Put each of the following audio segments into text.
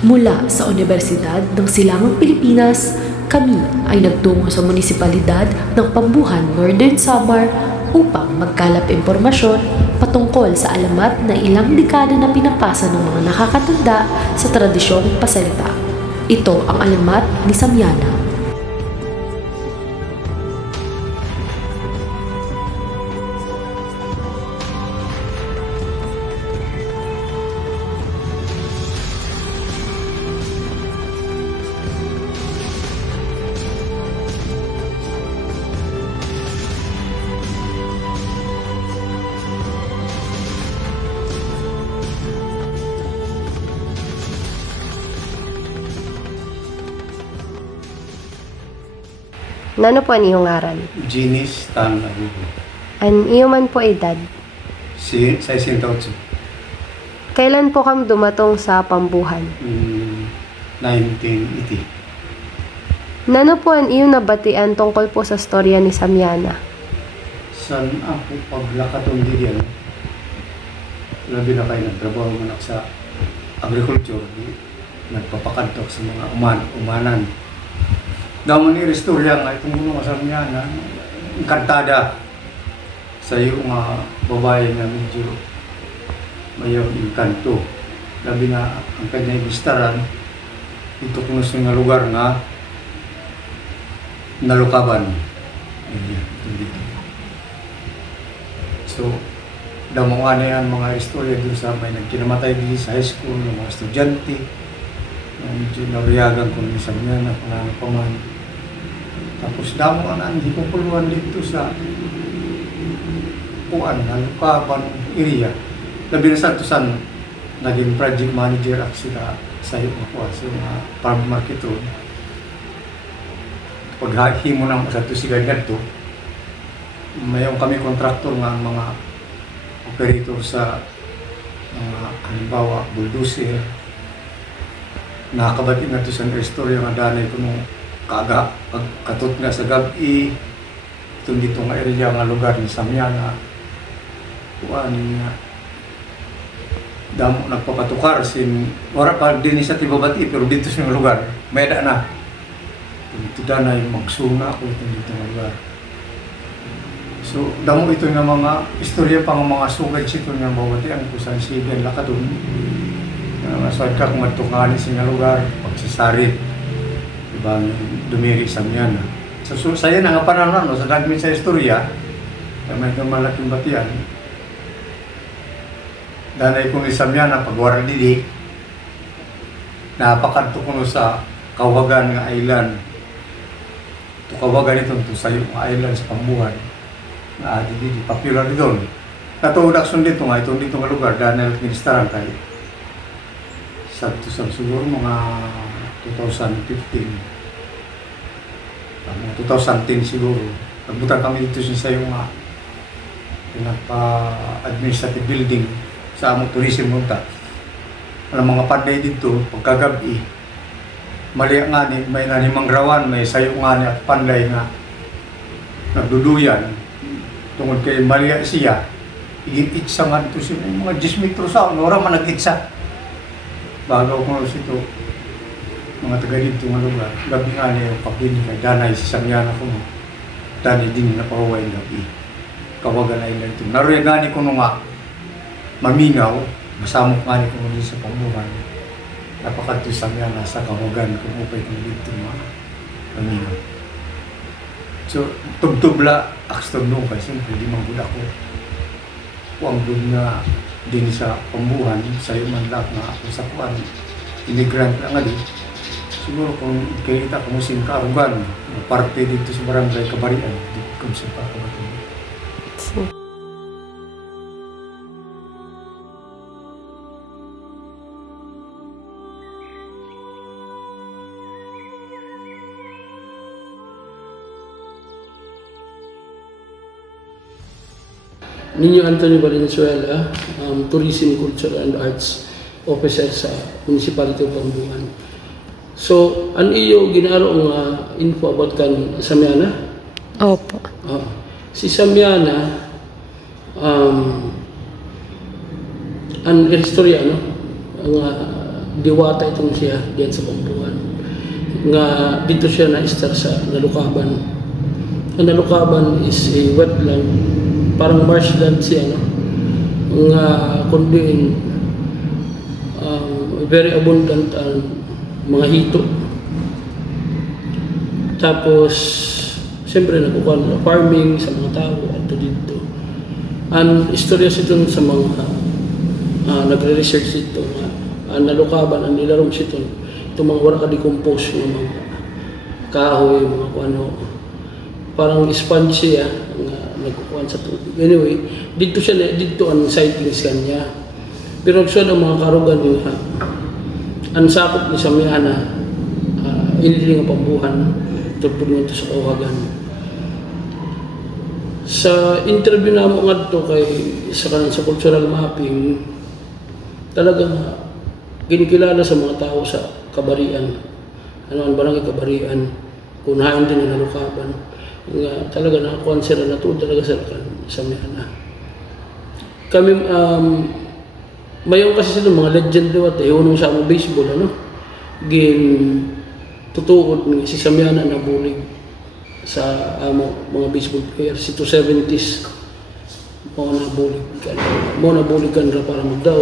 Mula sa Universidad ng Silangang Pilipinas, kami ay nagtungo sa munisipalidad ng Pambuhan, Northern Samar upang magkalap impormasyon patungkol sa alamat na ilang dekada na pinapasa ng mga nakakatanda sa tradisyong pasalita. Ito ang alamat ni Samyana. Nano po ang iyong ngaran? Ginis Tan Agubo. An iyo man po edad? Si 68. Kailan po kam dumatong sa Pambuhan? 1980. Nano po ang iyong nabatian tungkol po sa storya ni Samyana? San ako paglakaton di yan. Labi na kayo nagtrabaho manak sa agriculture. Nagpapakantok sa mga umanan. Daman ni istorya nga itong mga Samyana, enkantada sa iyo mga babae na medyo mayroong engkanto. Labi na ang kanyang gistaran, ito kung sa nga lugar nga nalukaban. Ayan, dito. So, damuan na yan mga istorya dun sa may nagkinamatay din sa high school, ng mga estudyante. Medyo nariyagan ko ni Samyana, pangalan pa man. Tapos damuan na, hindi ko puluhan dito sa Puan, Nalukaban area. Labi na sa tusan, naging project manager ako sila sa iyo ako sa mga farm market road. Paghahimo ng sa tusigan ganito, mayroon kami kontraktor nga ang mga operator sa mga halimbawa bulldozer. Nakabati nga ito sa istorya nga danay ko nung pagkatot nga sa gabi itong dito nga area nga lugar ni Samyana kuan nga damo nagpapatukar sin wala pa din sa tibabati pero dito sa lugar may da na ito danay magsuna ako itong dito nga lugar. So damo ito nga mga istorya pang mga sugad sito nga babatian ko sa Sibian Lakadon. Maswad ka kung matukani sa nga lugar, pagsasari, diba, dumiri Samyana. So, saya na nga panahon, no, sa dagmin sa istorya, may malaking batian. Danay kong ni Samyana, pagwara didi, napakanto ko sa Kawagan nga island. Ito Kawagan ito, ito sa yung island sa Pambuhan. Didi, popular doon. Natuod action dito nga, ito dito nga lugar, dahil ministaran kayo. Sa siguro mga 2015 2010 siguro nagbutan kami dito sa yung pinapa-administrative building sa among tourism munta ang mga panday dito pagkagabi mali nga ni may nanimang rawan may sayo nga ni at panday nga nagduduyan tungod kay mali siya igit-itsa nga dito siya mga 10 metro sa oras man nag-itsa bago ko sito mga taga dito nga lugar gabi nga niya yung pagbili kay danay si Samyana ko danay din na pauway gabi Kawagan ay lang ito naroy gani ko nga maminaw masamok nga ni ko din sa Pambuhan napakadto Samyana sa Kawagan kung upay kong dito maminaw so tubtubla akstog nung kasi hindi man gud ako ang gud nga din sa Pambuhan sa man lang na ako sa kuan immigrant lang nga di siguro kung kita ko mo sin Karugan parte dito sa barangay Kabarian dito kung sa Karugan. Ninyo Antonio Valenzuela, Tourism, Culture and Arts Officer sa Municipality of Pambuhan. So, ano iyo ginaro nga info about kan Samyana? Opo. Si Samyana, ang istorya, no? Ang diwata itong siya diyan sa Pambuhan. Nga dito siya na-star sa Nalukaban. Ang Nalukaban is a wetland, parang marshland siya, no? Nga kundiin very abundant ang mga hito. Tapos siyempre nakukuha farming sa mga tao at dito. Ang istorya ito sa mga nagre-research ito nga ang Nalukaban, ang nilarong ito itong mga wala ka-decompose ng mga kahoy, mga ano, parang sponge siya nagkukuhan sa tubig. Anyway, dito ang sightings kanya. Pero actually ang mga karugan niya, ang sakop ni Samiana, hindi nga Pambuhan, tupod mo ito sa Kawagan. Sa interview na mo nga ito sa cultural mapping, talagang kinikilala sa mga tao sa Kabarian. Ang barangay Kabarian, kunahan din ang Nalukaban. Talaga nakakuhan sila na ito talaga sa Samiana. Kami, mayon kasi sila mga legend daw at unong sa among baseball, ano? Tutuod ni si Samiana na bulig sa mga baseball players, si 270s mo na bulig kan para magdaw.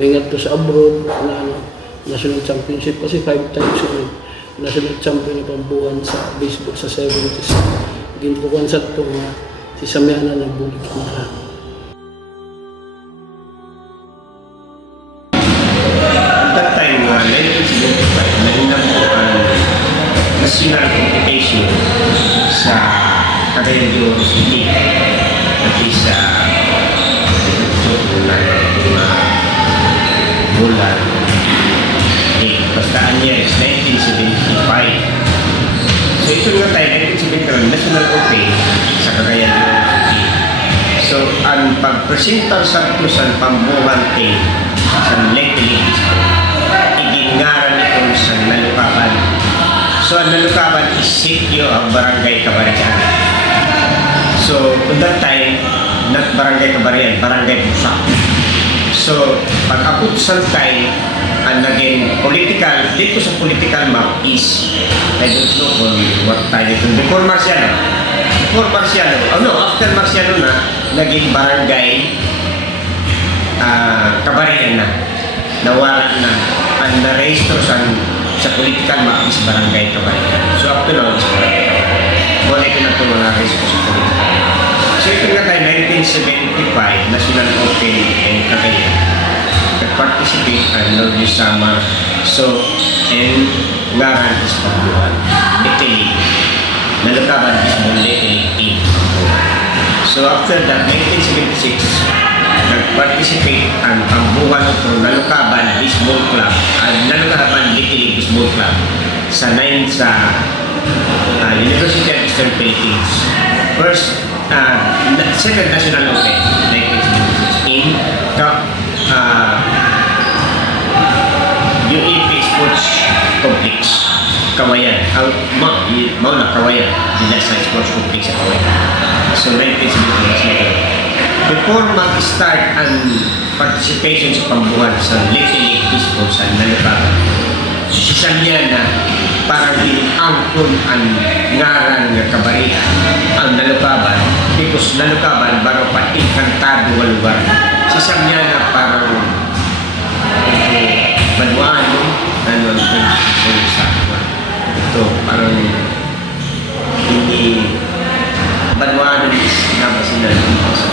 Ingat to sa abroad na national championship kasi 5 times yun. National champion na Pambuhan sa baseball sa 70s. Gintukuan sa ito si Samiana na bulig na. National competition sa Cagayan de Oro City at sa bulan basta ang year is 1975. So ito nga tayo 1975 National Open sa Cagayan de Oro City. So ang pagpresenta sa Pambuhan team sa Leyte Disco igingaran ito sa Nalukaban. So, ang Nalukaban is sitio ang Barangay Kabarian. So, at that time, not Barangay Kabarian, Barangay Busak. So, pag-abot sa time, ang naging political, dito sa political map is, I don't know kung what time ito, before Marciano, after Marciano na, naging Barangay Kabarian na, nawala na, ang na-register sa political map is Barangay Kabarian. So up to now is Barangay Kabarian. Wala ito na ito mga resto sa political map. So ito nga tayo 1975 National Open and Cagayan. Nag-participate ang Lord Samar. So, and ngaran is Pambuhan. Leyte. Nalukaban is Leyte team Pambuhan. So after that, 1976, nag-participate ang Pambuhan ng Nalukaban Baseball Club at Nalukaban Leyte Baseball Club sa University of Eastern Philippines. Second National Open 1976 in UAP Sports Complex Kawayan. Mauna Kawayan, Dinasa Sports Complex sa Kawayan. So 1976 before mag-start ang participation sa Pambuhan sa Leyte Baseball sa Nalukaban, si Samiana parang ginangkon ang ngaran ng Kabarian ang Nalukaban because Nalukaban bago pa inkantado ng lugar. Si Samiana parang manuan ang sa ito parang hindi manuan is nabasin na sa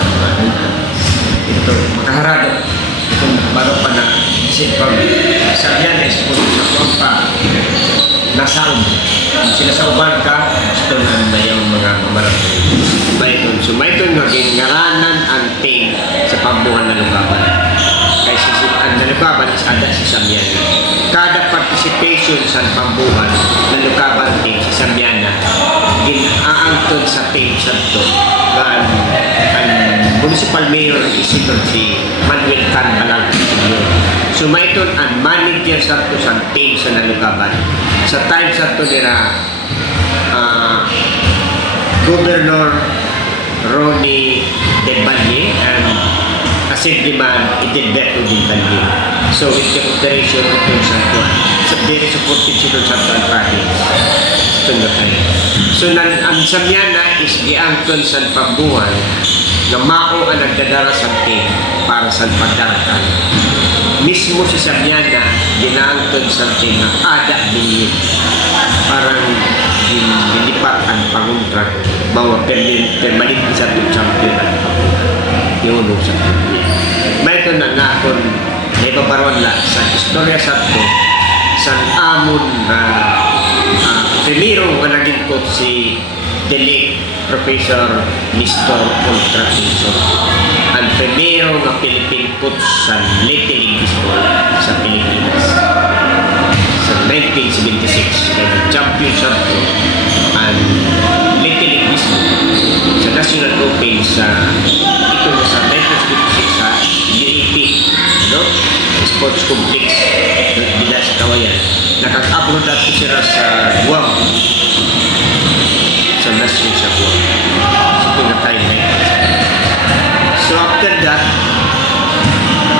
ito makaharado itong bago pa na kasi pag Samiana is po sa pampa nasound sila sa uban ka gusto na mayang mga mamaratong so mayroon naging ngaranan ang team sa Pambuhan na Nalukaban kasi ang Nalukaban is ada si Samiana kada participation sa Pambuhan na Nalukaban team si Samiana ginaangtod sa team sa ito ang municipal mayor isidon si Manuel Canbalang so mayroon ang manager sa ito sa team sa Nalukaban sa time sa ito nila Governor Ronnie De Valle and Assemblyman Edilberto Dintalin. So with the operation of Don San Juan, so very supportive si Don San Juan province. Ito na tayo. So ang Samiana is giangton sa pambuhan na mao ang nagdadara sa ting para sa pagdaratan. Mismo si Samiana ginaangton sa ting na ada din parang dilipat ang panguntra mga permanent sa itong champion at yung ulong sa ito. May ito na nga kung naibabaruan lang sa istorya sa ito sa amon na primero nga naging coach si Delek Professor Nestor Contrapiso. Ang primero nga Philippine coach sa Little League Baseball sa Pilipinas. Sa 1976, kaya nag-champion siya ito ang Little League Baseball sa National Open sa ito sa 1976 sa UAP, Sports Complex bila sa Kawayan. Nakag-upload natin sila sa Guam, sa National sa Guam. Ito na time na ito. So after that,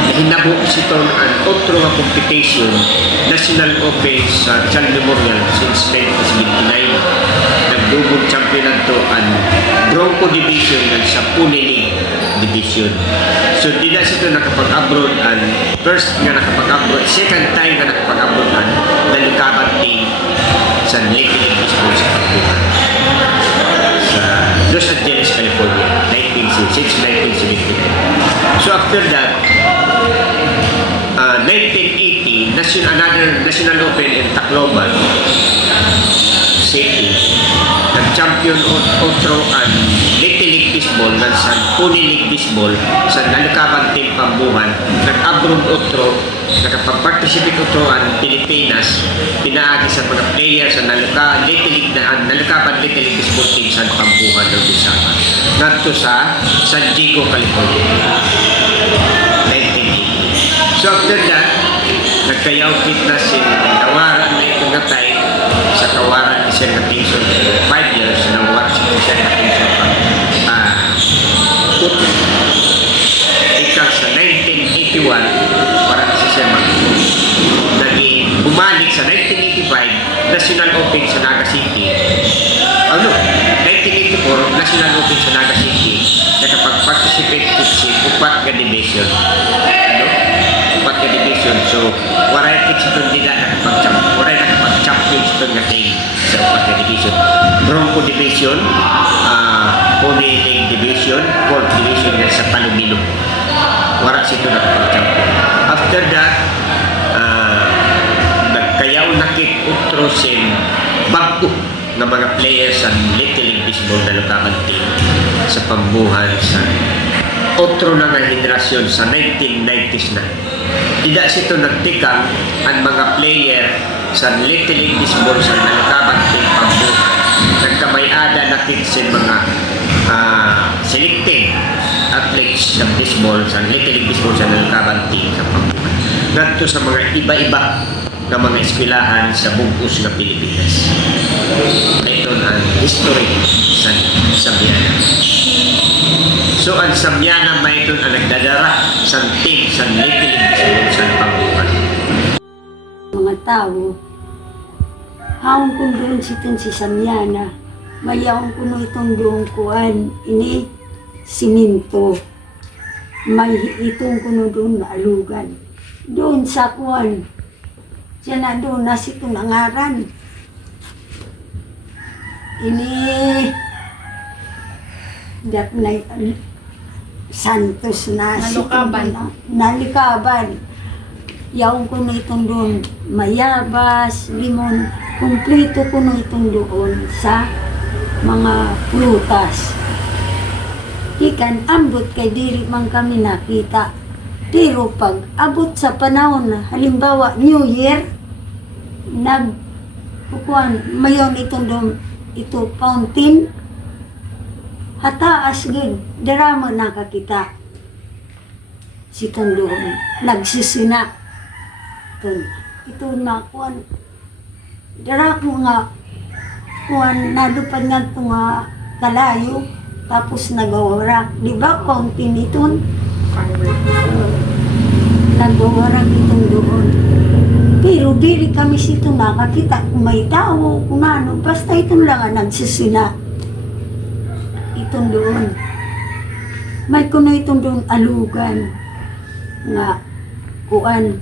nahinabo ito ang otro nga competition, National Open sa Chan Memorial since 1979. Nag-double champion na ito ang Bronco Division ng sa Pune League Division. So di na ito nakapag-abroad ang first nga nakapag-abroad, second time nga nakapag-abroad ang nalikaban team sa Little League Baseball sa pagbuhan sa Los Angeles, California, 1979. So after that, 1980, another National Open in Tacloban City, nag-champion otro ang Little League Baseball ng sa Pune League Baseball sa nalikaban team pambuhan, nag-abroad otro, nakapag-participate otro ang Pilipinas, pinaagi sa mga players sa nalikaban Little League Baseball team sa pambuhan ng Bisama. Nagto sa San Diego, California, 1980. So after that, nagkayaw-kit na si Nawaran na itong natay sa kawaran ni Sir Matinson 5 years na war si Sir Matinson ikang sa 1981 parang si Sir Matinson naging bumalik sa 1985 National Open sa Naga City 1984 National Open sa Naga City nakapag-participate si Upat ka Division Upat ka Division so waray kitsi nila nakapag-champion sa itong natin sa Upat ka Division Bronco Division Pune League Division 4th Division yan sa Palomino wala sito nakapag-champion after that nagkayaw nakit utrosin bago ng mga players sa Little League Baseball na lukaban team sa pambuhan sa otro na nga henerasyon sa 1990s na. Tidak sito nagtikang ang mga player sa Little League Baseball sa nalukaban team pambuhan. Nagkamayada natin sa mga selecting athletes sa baseball sa Little League Baseball sa nalukaban team sa pambuhan. Nagto sa mga iba-iba na mga eskwelahan sa bugos na Pilipinas. Ito ang history sa Samiana. So ang Samiana may ito ang nagdadara sa team sa Little League Baseball sa pambuhan. Mga tao, haong kung doon si Samiana, mayawang kuno itong doon kuan, ini siminto. May itong kuno doon na alugan. Doon sa kuan, siya na doon na sitong nangaran. Ini dat na Santos na nalikaban. Yaong ko na itong doon mayabas, limon, kumpleto ko na itong doon sa mga prutas. Ikan ambot kay diri man kami nakita. Pero pag abot sa panahon na halimbawa New Year, mayon itong doon, ito fountain, hataas gid, drama nakakita. Sitong doon, nagsisina. Ito na kuan, dara ko nga, kuan, nadupad nga ito nga kalayo, tapos nagawara. Di ba, fountain ito? Nagwawarag itong doon. Pero dili kami sito nakakita kung may tao, kung ano. Basta itong lang ang nagsusuna. Itong doon. May kuno itong doon alugan nga kuan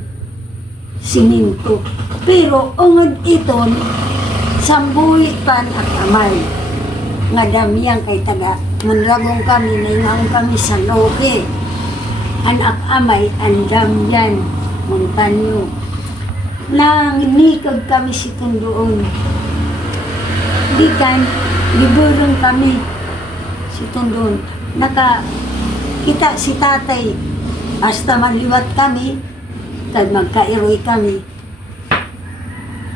siminto. Pero ungod iton sambuhi pan at amay. Nga damyang kay taga munragong kami, naingaon kami sa loke. Anak amay, andam yan, montanyo. Nanginikag kami sitong doon. Di kan, liburong kami sitong doon. Kita si tatay, hasta manliwat kami, kag magkairoy kami.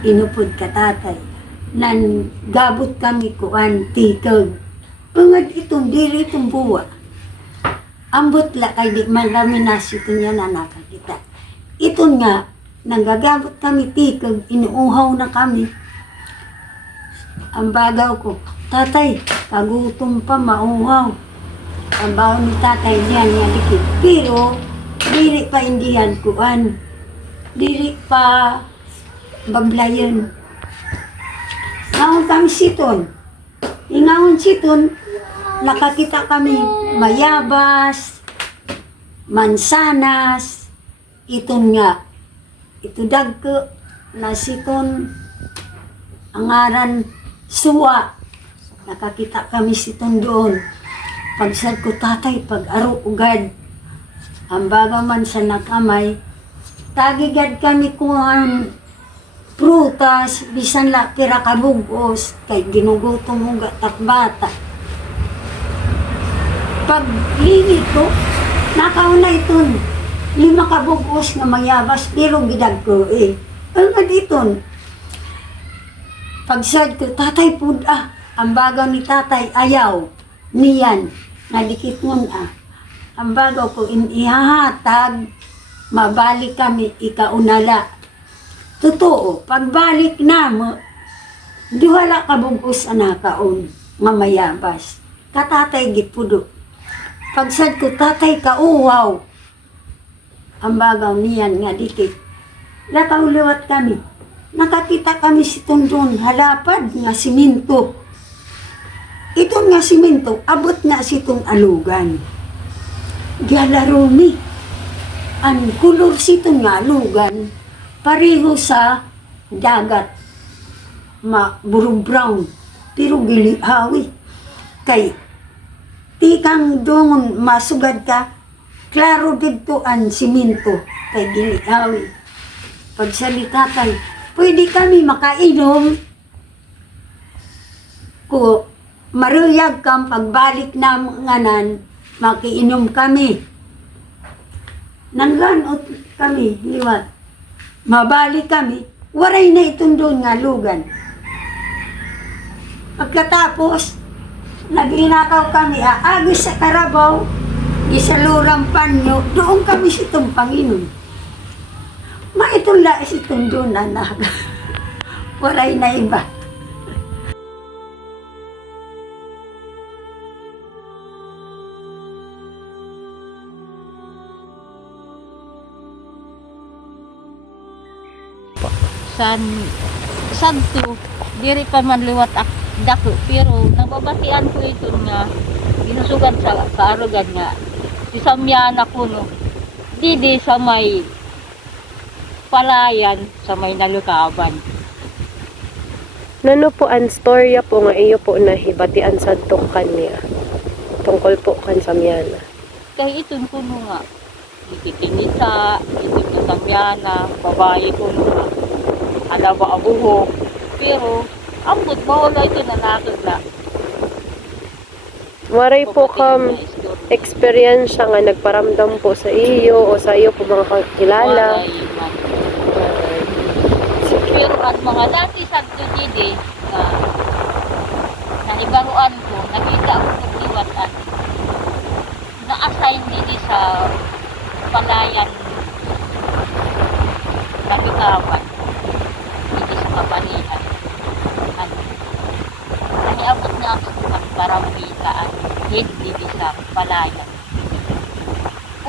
Inupod ka tatay. Nan gabot kami kuan tikag. Ungad itong diri itong buwa. Ambot la kay di man kami nasito niya na nakakita. Ito nga, nanggagabot kami tikag, inuuhaw na kami. Ang bagaw ko, tatay, kagutom pa, mauhaw. Ang bawa ni tatay niya dikit. Pero, dili pa indihan kuan. Dili pa bablayan. Ingawon kami siton. Ingawon siton, nakakita kami mayabas, mansanas, iton nga, ito dagko, na siton, angaran suwa. Nakakita kami siton doon. Pagsad ko tatay, pag-aro ugad, ang baga man sa nakamay, tagigad kami kung prutas, bisan la pira kabugos, kay ginugutom mo gatak bata. Pag limit ko, nakauna iton, 5 kabugos nga mayabas, pero gidag ko eh. Ang aditon, pagsad ko, tatay pud ang bagaw ni tatay ayaw, niyan, nadikit ngun Ang bagaw ko, ihahatag, mabalik kami, ikaunala. Totoo, pagbalik na mo, di wala kabugos anakaon, nga mayabas. Katatay gipudo. Pagsad ko, tatay kauwaw. Ang bagaw niyan nga dikit. Lakaw liwat kami. Nakakita kami si Tundon, halapad nga siminto. Ito nga siminto, abot nga sitong alugan. Gyalaro mi. Ang kulor sitong nga alugan, pareho sa dagat, burong brown, pero gilihawi. Kay, tikang doon masugad ka, klaro dito ang siminto, kay gilihawi. Pagsalita tayo, pwede kami makainom, ko maruyag kang pagbalik na nganan, makiinom kami. Nangganot kami, liwat. Mabalik kami, waray na itong doon nga lugan. Pagkatapos, naglinakaw kami, agis sa karabaw, isalurang panyo, doon kami sitong Panginoon. Maitong lais itong doon na waray na iba. Santo, diri pa man liwat dako, pero nababatian ko ito nga ginusugan sa kaarugan nga si Samyana kuno didi sa may palayan sa may nalukaban. Nano po ang storya po nga iyo po nahibatian sa kanya tungkol po kan Samyana. Kaya iton kuno nga ikikinita, iton na Samyana, babae kuno nga alaba abuhok, pero ambot mawala ito na natod na. Waray po kam experience nga nagparamdam po sa iyo o sa iyo po mga kakilala. Pero at mga dati sa didi na ibaruan ko, nakita ako ng liwatan, na-assign didi sa palayan na Lukawan. Kapanihan. Nahiabot na ako ng paramitaan, hindi sa palayan.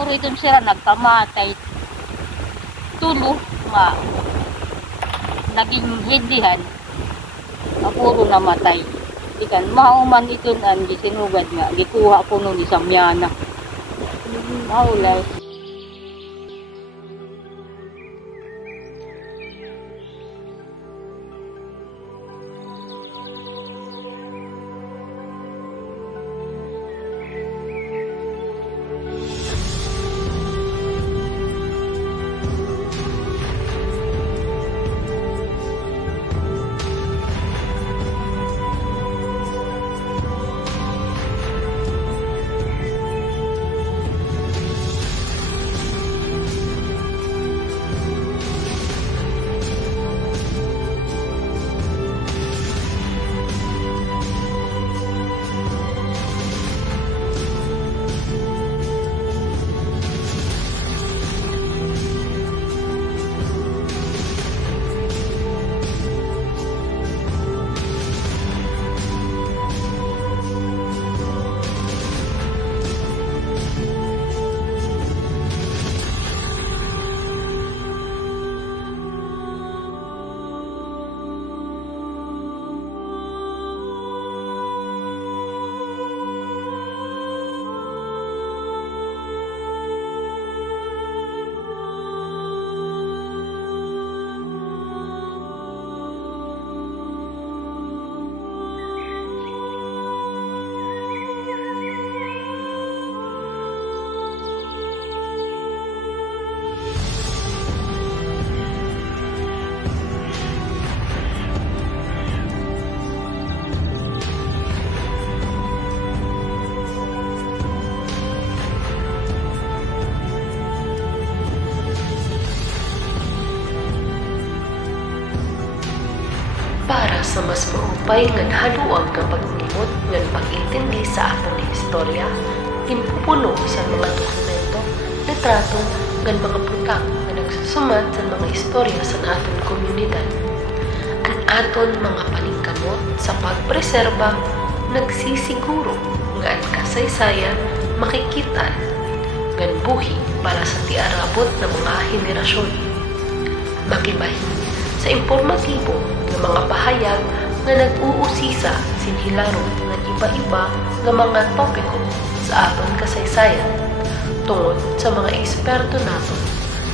puro itong sira nagkamatay. Tulo nga. Naging hindihan. Puro namatay. Ikan, mauman ito ang gisinugad nga. Gikuha ko nun isang yana. Maulay. Para sa mas maupay nga haluag nga paglimot nga pag-intindi sa atong istorya, impupuno sa mga dokumento, litrato, nga mga butang nga nagsusumat sa mga istorya sa atong komunidad. Ang aton mga paningkamot sa pagpreserba nagsisiguro nga ang kasaysayan makikita nga buhi para sa tiarabot ng mga henerasyon. Makibahin sa informatibo ng mga pahayag nga nag-uusisa sinhilaro ng iba-iba nga mga topiko sa aton kasaysayan tungod sa mga eksperto nato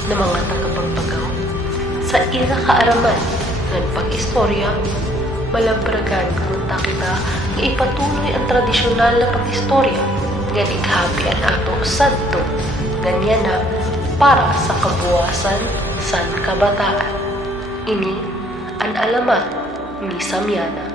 na mga tagapagpagaw. Sa ira kaaraman ng pag-istorya, malabragan kung kita nga ipatuloy ang tradisyonal na pag-istorya nga ighabi ang ato sadto ganyan na para sa kabuwasan sa kabataan. Ini ang alamat ni Samiana.